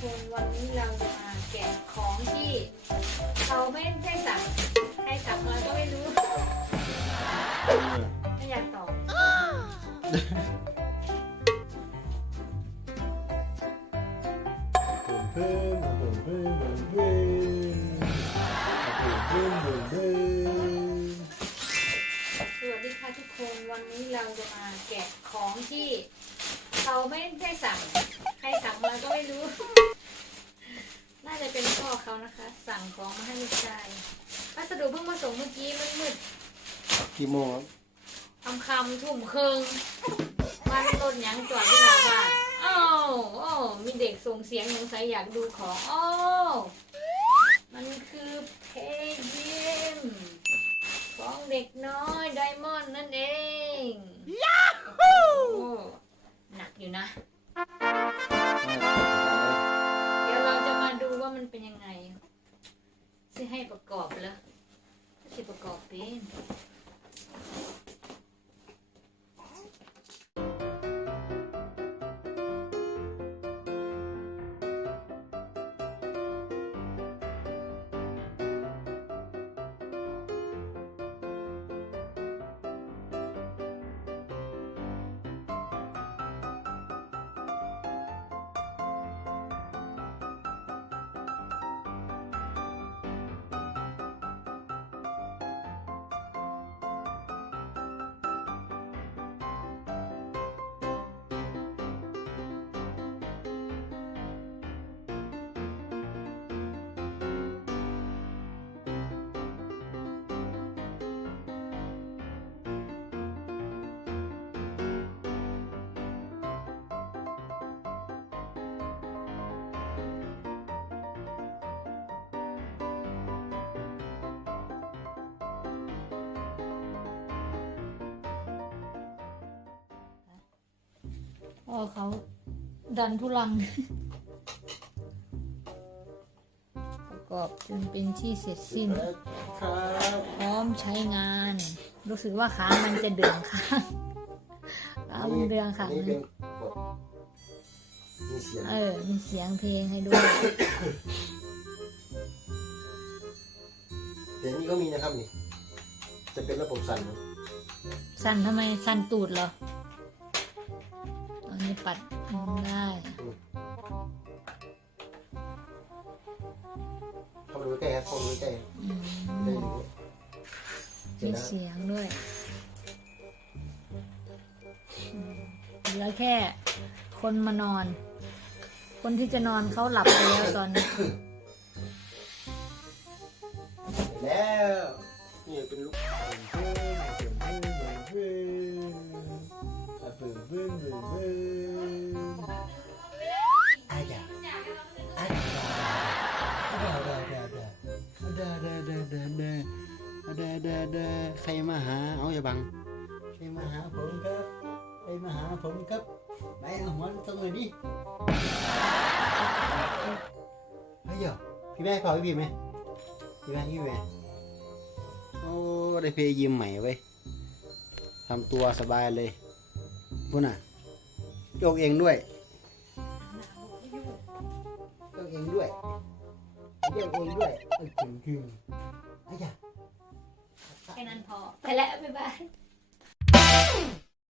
คนวันนี้เราจะมาแกะของที่เราไม่ได้สั่งใครสั่งมาก็ไม่รู้ ไม่อยากตอบเพิ่มเพิ่มเพิ่มเพิ่มเพิ่มเพิ่มเพิ่มสวัสดีค่ะทุกคนวันนี้เราจะมาแกะของที่เราไม่ได้สั่งใครสั่งมาก็ไม่รู้ น่าจะเป็นพ่อเขานะคะ สั่งของมาให้ลูกชายพัสดุเพิ่งมาส่งเมื่อกี้มืดกี่โมงครับๆคำคำๆทุ่มครึ่งมันรถหยังจอดที่หน้าบ้านอ้าวอ้าวมีเด็กส่งเสียงสงสัยอยากดูของอ้าวมันคือเพยิมของเด็กน้อยไดมอนด์นั่นเองยาฮูหนักอยู่นะ open. พ่อเขาดันทุลัง ประกอบจนเป็นที่เสร็จสิ้นครับพร้อมใช้งาน รู้สึกว่าขามันจะเดืองข้างขามันเดืองข้างนี่นึเป็นงกดมีเสียงเออ มีเสียงเพลงให้ด้วยเสียงนี้ก็มีนะครับนี่ จะเป็นระบบสั่นนะสั่นทำไมสั่นตูดเหรออั นนี้ปัดได้เข้ามาดูใกล้ครับเข้ามาดูใกล้อืมได้ดูเสร็จมีแล้วเสียงด้วยอืมเหลือแค่คนมานอน คนที่จะนอนเขาหลับไปแล้วตอนนี้เสร็จแล้วนี่เป็นลูกเพิ่มเพิ่มเพิ่มเพิ่มเพิ่มเพิ่มาดาดาใครมาหา เอาอย่าบัง ใครมาหาผมครับใครมาหาผมครับไหนเอาหัวตรงเลยดิเฮ้ยเหรอพี่แม่พอพี่ไหมพี่แม่พี่แม่โอ้ได้เพย์ยิมใหม่เว้ยทำตัวสบายเลยพุ่นน่ะโยกเองด้วยโยกเองด้วยโยกเองด้วยเออถึงถึงอายะ แค่นั้นพอไปแล้วบ๊ายบาย